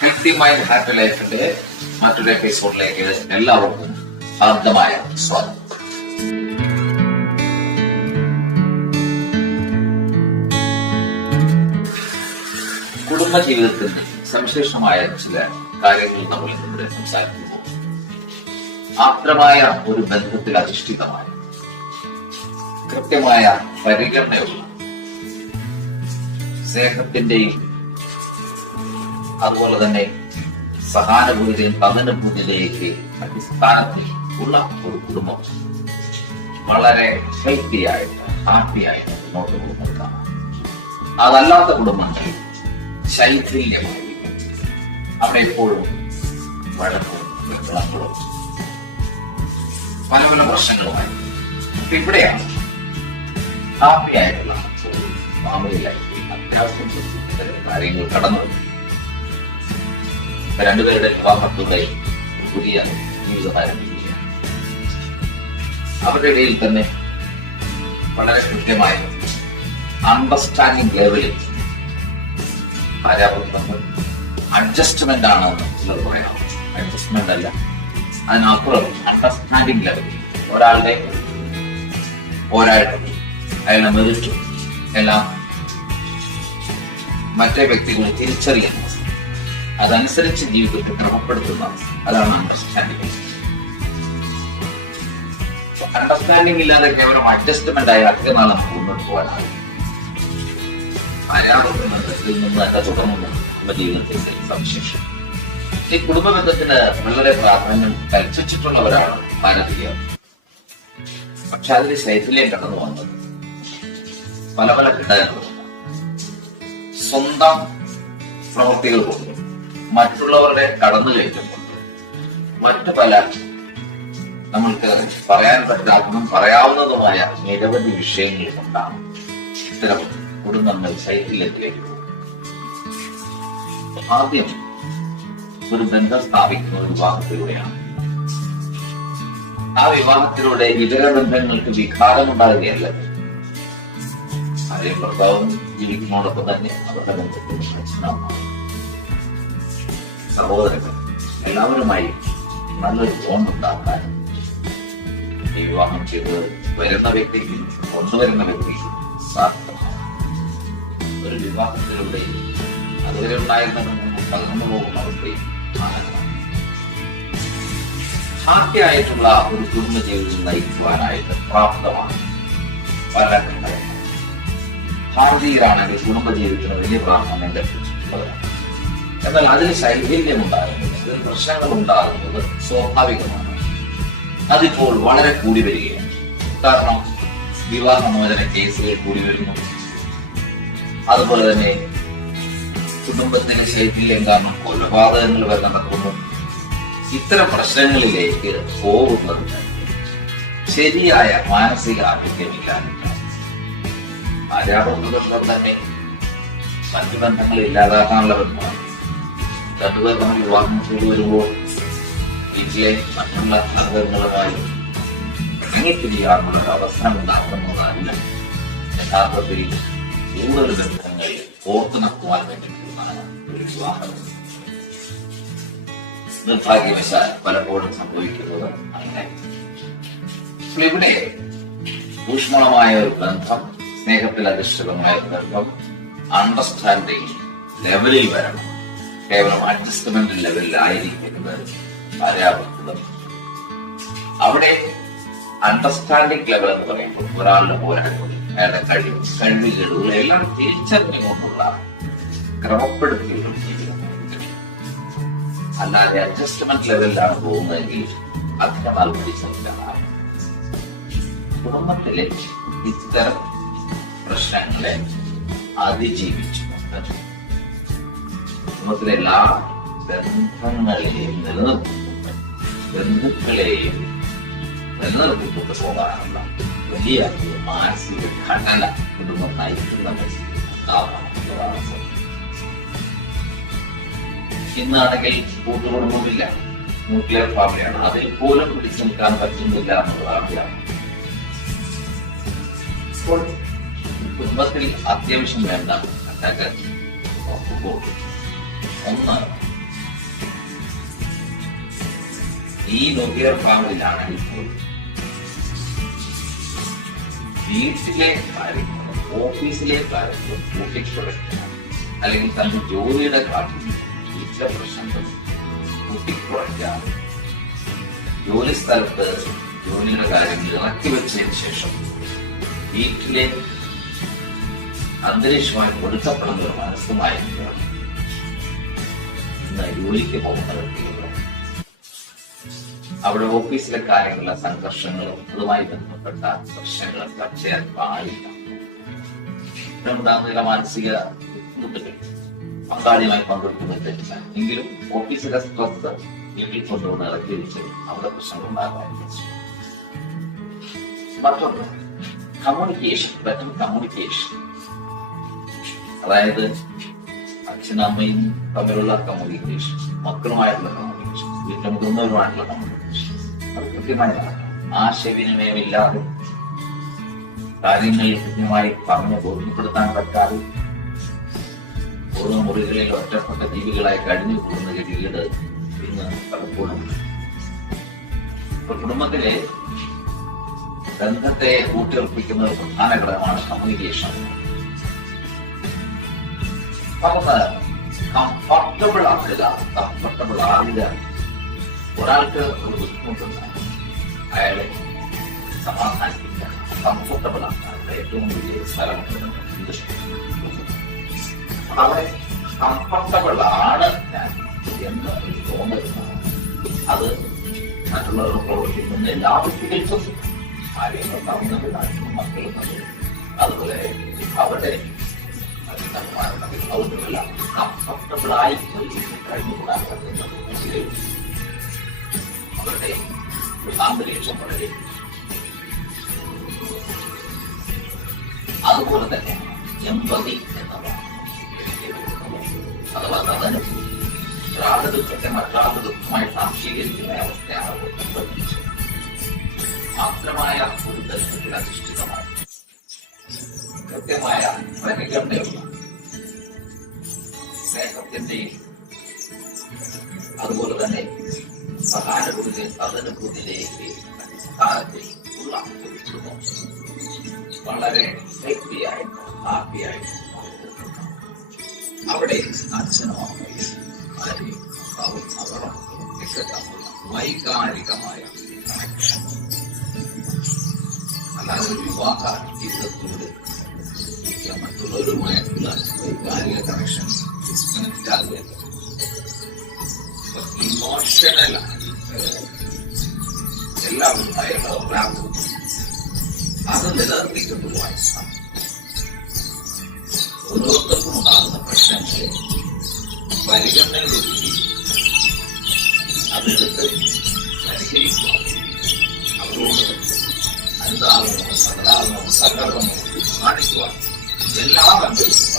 Healthy mind happy ലൈഫിന്റെ മറ്റൊരു എപ്പിസോഡിലേക്ക് എല്ലാവർക്കും ഹാർദമായ സ്വാഗതം. കുടുംബ ജീവിതത്തിന്റെ സവിശേഷമായ ചില കാര്യങ്ങൾ നമ്മൾ ഇവിടെ സംസാരിക്കുന്നു. ആപ്തമായ ഒരു ബന്ധത്തിൽ അധിഷ്ഠിതമായ കൃത്യമായ പരിഗണനയുള്ള സ്നേഹത്തിന്റെയും അതുപോലെ തന്നെ സഹാനുഭൂതിയും പതനഭൂതിയിലേക്ക് അടിസ്ഥാനത്തിൽ ഉള്ള ഒരു കുടുംബം. വളരെ ഹെൽത്തി ആയിട്ട് ഹാപ്പി ആയിട്ട് മുന്നോട്ട് പോകുന്നത് അതല്ലാത്ത കുടുംബങ്ങൾ ശൈഥില്യമായി അവിടെ എപ്പോഴും വഴക്കും വിളങ്ങളും പല പല പ്രശ്നങ്ങളുമായി. ഇവിടെയാണ് ഹാപ്പി ആയിട്ടുള്ള ഒരു ഫാമിലി ലൈഫിൽ അത്യാവശ്യം കാര്യങ്ങൾ കടന്നു വരുന്നത്. രണ്ടുപേരുടെ വിവാഹത്തുകയും പുതിയ ജീവിതം ആരംഭിക്കുകയാണ്. അവരുടെ ഇടയിൽ തന്നെ വളരെ കൃത്യമായ അണ്ടർസ്റ്റാൻഡിങ് ലെവലിൽ ഭാര്യാഭർത്തങ്ങൾ അഡ്ജസ്റ്റ്മെന്റ് ആണ് ചിലർ പറയാം. അഡ്ജസ്റ്റ്മെന്റ് അല്ല. അതിനപ്പുറം അണ്ടർസ്റ്റാൻഡിങ് ലെവൽ ഒരാളുടെ പോരാട്ടം അയാളുടെ മെറിറ്റും എല്ലാം മറ്റേ വ്യക്തികളെ തിരിച്ചറിയുന്ന. അതനുസരിച്ച് ജീവിതത്തെ ക്രമപ്പെടുത്തുന്ന. അതാണ് അണ്ടർസ്റ്റാൻഡിങ് അണ്ടർസ്റ്റാൻഡിങ് ഇല്ലാതെ കേവലം അഡ്ജസ്റ്റ്മെന്റ് ആയി അധികം നാളെ നമുക്ക് മുന്നോട്ട് പോകാനാകും ആരാധത്തിൽ നിന്ന് ഈ കുടുംബ ബന്ധത്തിന് വളരെ പ്രാധാന്യം കൽപ്പിച്ചിട്ടുള്ളവരാണ് ഭാരതീയർ. പക്ഷെ അതിന് ശൈഥില്യം കടന്നു വന്നത് പല പല ഘടകങ്ങളും സ്വന്തം പ്രവൃത്തികൾ കൊണ്ട് മറ്റുള്ളവരുടെ കടന്നു കയറ്റം മറ്റു പല നമ്മൾക്ക് പറയാൻ പറ്റാത്തതും പറയാവുന്നതുമായ നിരവധി വിഷയങ്ങൾ കൊണ്ടാണ് ഇത്തരം കുടുംബങ്ങൾ പോകുന്നത്. ആദ്യം ഒരു ബന്ധം സ്ഥാപിക്കുന്ന ഒരു വിവാഹത്തിലൂടെയാണ്. ആ വിവാഹത്തിലൂടെ ഇതര ബന്ധങ്ങൾക്ക് വികാരം ഉണ്ടാകുകയല്ല അതേ ഭർത്താവും ജീവിക്കുന്നതോടൊപ്പം തന്നെ അവരുടെ ബന്ധത്തിൽ പ്രശ്നമാണ് സഹോദരങ്ങൾ എല്ലാവരുമായി നല്ലൊരു ബോണ്ട് ഉണ്ടാക്കാൻ ഈ വിവാഹം ചെയ്ത് വരുന്ന വ്യക്തിക്ക് കൊണ്ടുവരുന്ന വ്യക്തിക്ക് സാധ്യമാണ് ഒരു വിവാഹത്തിലൂടെ അതുവരെ ഉണ്ടായിരുന്നവരും പകർന്നു പോകുന്നവരുടെയും പോകുന്ന അവസ്ഥയും മാനമാണ് ഹാപ്പി ആയിട്ടുള്ള ഒരു കുടുംബ ജീവിതം നയിക്കുവാനായിട്ട് പ്രാപ്തമാണ് പല കുടുംബ ജീവിതത്തിന് വലിയ പ്രാധാന്യം കൽപ്പിച്ചിട്ടുള്ളവരാണ് എന്നാൽ അതിന് ശൈഥില്യം ഉണ്ടാകുന്നത് അതിന് പ്രശ്നങ്ങൾ ഉണ്ടാകുന്നത് സ്വാഭാവികമാണ്. അതിപ്പോൾ വളരെ കൂടി വരികയാണ്. കാരണം വിവാഹമോചന കേസുകൾ കൂടി വരുന്നു. അതുപോലെ തന്നെ കുടുംബത്തിന്റെ ശൈഥില്യം കാരണം കൊലപാതകങ്ങൾ വരെ നടക്കുന്നു. ഇത്തരം പ്രശ്നങ്ങളിലേക്ക് പോകുന്നത് ശരിയായ മാനസിക ആരോഗ്യമില്ലാതെ ഭാര്യാഭർത്തൃബന്ധം തന്നെ മറ്റു ബന്ധങ്ങൾ ഇല്ലാതാക്കാനുള്ള ബന്ധമാണ് തമ്മിൽ വിവാഹം ചെയ്തു വരുമ്പോൾ വീട്ടിലെ മറ്റുള്ള സഹകരണങ്ങളുമായി ഇറങ്ങിത്തിരിയാനുള്ള ഒരു അവസരം ഉണ്ടാക്കുന്നതല്ല യഥാർത്ഥത്തിൽ കൂടുതൽ ബന്ധങ്ങൾ ഓർത്തു നടത്തുവാൻ വേണ്ടിയിട്ടുള്ളതാണ് ഒരു വിവാഹം നിർഭാഗ്യവശാൽ പലപ്പോഴും സംഭവിക്കുന്നത് അങ്ങനെ ഇവിടെ ഊഷ്മളമായ ഒരു ബന്ധം സ്നേഹത്തിൽ അധിഷ്ഠിതമായ ബന്ധം അണ്ടർസ്റ്റാൻഡിങ് ലെവലിൽ വരണം. കേവലം അഡ്ജസ്റ്റ്മെന്റ് ലെവലിലായിരിക്കുന്നത് ഭാര്യാഭർത്തൃം അവിടെ അണ്ടർസ്റ്റാൻഡിങ് ലെവൽ എന്ന് പറയുമ്പോൾ ഒരാളുടെ പോരാട്ടം അയാളുടെ കഴിവ് കഴിവുകൾ എല്ലാം തിരിച്ചറിഞ്ഞുകൊണ്ടുള്ള ക്രമപ്പെടുത്തിയുള്ള ജീവിതമായിരിക്കും അല്ലാതെ അഡ്ജസ്റ്റ്മെന്റ് ലെവലിലാണ് പോകുന്നതെങ്കിൽ അധികം നാൾ പിടിച്ചിട്ടാണ് കുടുംബത്തിലെ ഇത്തരം പ്രശ്നങ്ങളെ അതിജീവിച്ചുകൊണ്ട് കുടുംബത്തിലെ എല്ലാ ബന്ധങ്ങളെയും നിലനിർത്തും. ബന്ധുക്കളെയും നിലനിർത്തിക്കൊണ്ട് പോകാനുള്ള വലിയ മാനസിക ഘടന കുടുംബം നയിക്കുന്ന ഇന്നാണെങ്കിൽ കൂട്ടുകുടുംബമില്ല ന്യൂക്ലിയർ ഫാമിലിയാണ് അതിൽ പോലും പിടിച്ചു നിൽക്കാൻ പറ്റുന്നില്ല എന്നുള്ളതാണ് കുടുംബത്തിൽ അത്യാവശ്യം വേണ്ട. ഘടകങ്ങൾ ഒന്നാണ്. ഈ ന്യൂക്ലിയർ ഫാമിലാണ് വീട്ടിലെ കാര്യങ്ങളും ഓഫീസിലെ കാര്യങ്ങളും അല്ലെങ്കിൽ തന്റെ ജോലിയുടെ കാര്യങ്ങൾ വീട്ടിലെ പ്രശ്നങ്ങൾ കൂട്ടിക്കുഴയ്ക്കുക ജോലി സ്ഥലത്ത് ജോലിയുടെ കാര്യം ഇറക്കി വെച്ചതിന് ശേഷം വീട്ടിലെ അന്തരീക്ഷമായി പൊരുത്തപ്പെടുന്ന ഒരു മനസ്സുമായിരിക്കണം. ഇന്ന് ജോലിക്ക് പോകുന്ന വ്യക്തികൾ അവിടെ ഓഫീസിലെ കാര്യങ്ങളിലെ സംഘർഷങ്ങളും അതുമായി ബന്ധപ്പെട്ട പ്രശ്നങ്ങളും ചർച്ച ചെയ്യാൻ പാടില്ല. ഉണ്ടാകുന്ന മാനസിക ബുദ്ധിമുട്ടുകൾ പങ്കാളിയുമായി പങ്കെടുക്കുന്നത് തെറ്റില്ല. എങ്കിലും ഓഫീസിലെ സ്ട്രെസ് വീട്ടിൽ കൊണ്ടുവന്ന് ഇറക്കി വെച്ച് അവിടെ പ്രശ്നങ്ങൾ ഉണ്ടാകാൻ മറ്റൊന്ന് കമ്മ്യൂണിക്കേഷൻ ബെറ്റർ കമ്മ്യൂണിക്കേഷൻ അതായത് അച്ഛനും അമ്മയും തമ്മിലുള്ള കമ്മ്യൂണിക്കേഷൻ മക്കളുമായിട്ടുള്ള കമ്മ്യൂണിക്കേഷൻ വീട്ടിലെ മുതിർന്നവരുമായിട്ടുള്ള കമ്മ്യൂണിക്കേഷൻ അത് കൃത്യമായി. ആശയവിനിമയമില്ലാതെ കാര്യങ്ങൾ കൃത്യമായി പറഞ്ഞ് ബോധ്യപ്പെടുത്താൻ പറ്റാതെ ഓരോ മുറികളിൽ ഒറ്റപ്പെട്ട ജീവികളായി കഴിഞ്ഞു കൂടുന്ന ഗതികേട് ഇന്ന് പലപ്പോഴും ഇപ്പൊ കുടുംബത്തിലെ ബന്ധത്തെ ഊട്ടിയുറപ്പിക്കുന്ന ഒരു പ്രധാന ഘടകമാണ് കമ്മ്യൂണിക്കേഷൻ നമുക്ക് കംഫർട്ടബിൾ ആവില്ല കംഫർട്ടബിൾ ആവില്ല ഒരാൾക്ക് ഒരു ബുദ്ധിമുട്ടുണ്ട് അയാളെ സമാധാനിപ്പിക്കുക കംഫർട്ടബിൾ ആക്കുക ഏറ്റവും വലിയ സ്ഥലം അവിടെ കംഫർട്ടബിൾ ആണ്. ഞാൻ എന്ന് എനിക്ക് തോന്നലുണ്ടാണ് അത് മറ്റുള്ളവർ പ്രവർത്തിക്കുന്ന എല്ലാ വ്യക്തികൾക്കും കാര്യങ്ങൾ തമ്മിലും മക്കളും തമ്മിൽ അതുപോലെ അവരുടെ അതുപോലെ തന്നെ എമ്പതി എന്ന അഥവാ ദുഃഖമായി സാക്ഷീകരിക്കുന്ന അവസ്ഥയാണ്. മാത്രമായ ഒരു ദർശനത്തിൽ അധിഷ്ഠിതമാണ് കൃത്യമായ പരിഗണനയുള്ള സ്നേഹത്തിന്റെയും അതുപോലെ തന്നെ സഹാനുഭൂതി സദനുഭൂതിയിലേക്ക് സ്ഥാനത്തേക്ക് ഉള്ള വളരെ ഹെൽത്തിയായി ഹാപ്പിയായി അവിടെ അച്ഛനും അമ്മയും ഭർത്താവും അവരും ഒക്കെ തമ്മിലുള്ള വൈകാരികമായ കണക്ഷൻ അല്ലാതെ ഒരു വിവാഹ ജീവിതത്തോട് മറ്റുള്ളവരുമായിട്ടുള്ള വൈകാരിക കണക്ഷൻസ് ഡിസ്കണക്റ്റ് ആകുകയല്ല ഇമോഷണൽ എല്ലാവരുമായുള്ള റാപ്പ് അത് നിലനിർത്തിക്കൊണ്ടു പോകാൻ സാധിക്കും. ഓരോരുത്തർക്കും ഉണ്ടാകുന്ന പ്രശ്നങ്ങളെ പരിഗണനയിലൊതുക്കി അതെടുത്ത് പരിഹരിക്കുക. അവരോട് എന്താകുമോ സകലാകുമോ സകലമോ കാണിക്കുക. എല്ലാം അനുഭവിക്കുക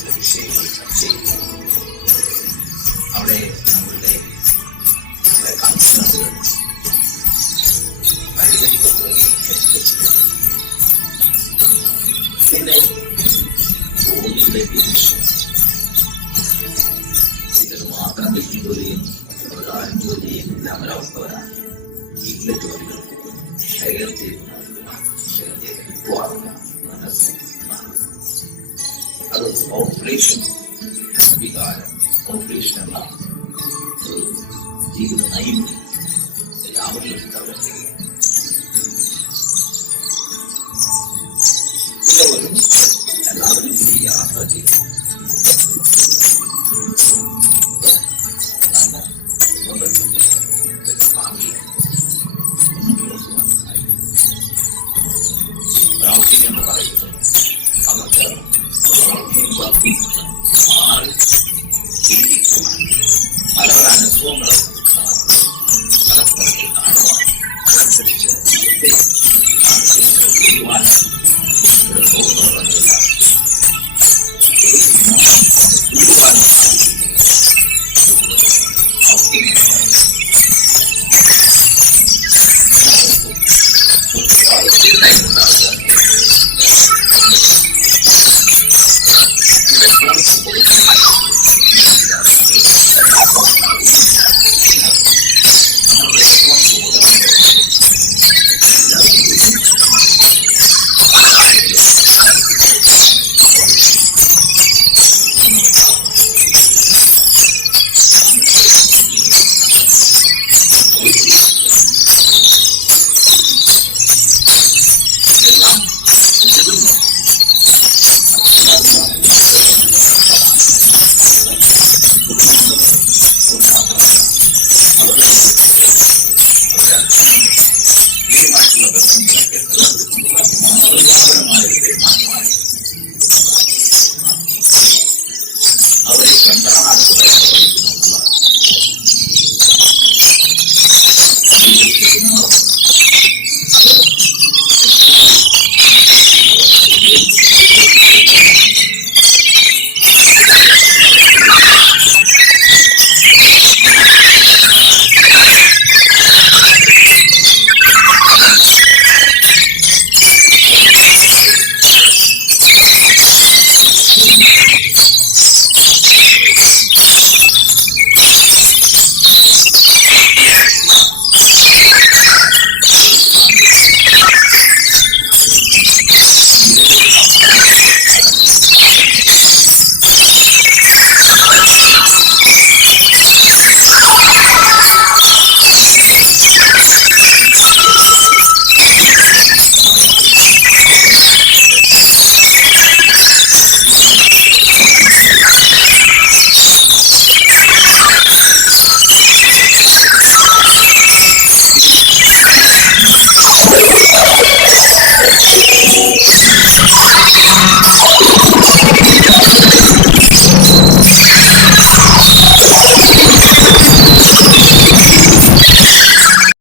ചില അവിടെ നമ്മളുടെ നമ്മുടെ കൺസേണുകൾ പരിഗണിക്കപ്പെടുകയും പിന്നെ ജോലിയുടെ അത് ഓപ്പറേഷൻ വികാരം ഓപ്പറേഷൻ എന്ന ഒരു ജീവിത നൈപുണ്യം. എല്ലാവരിലും തകർത്തുകയും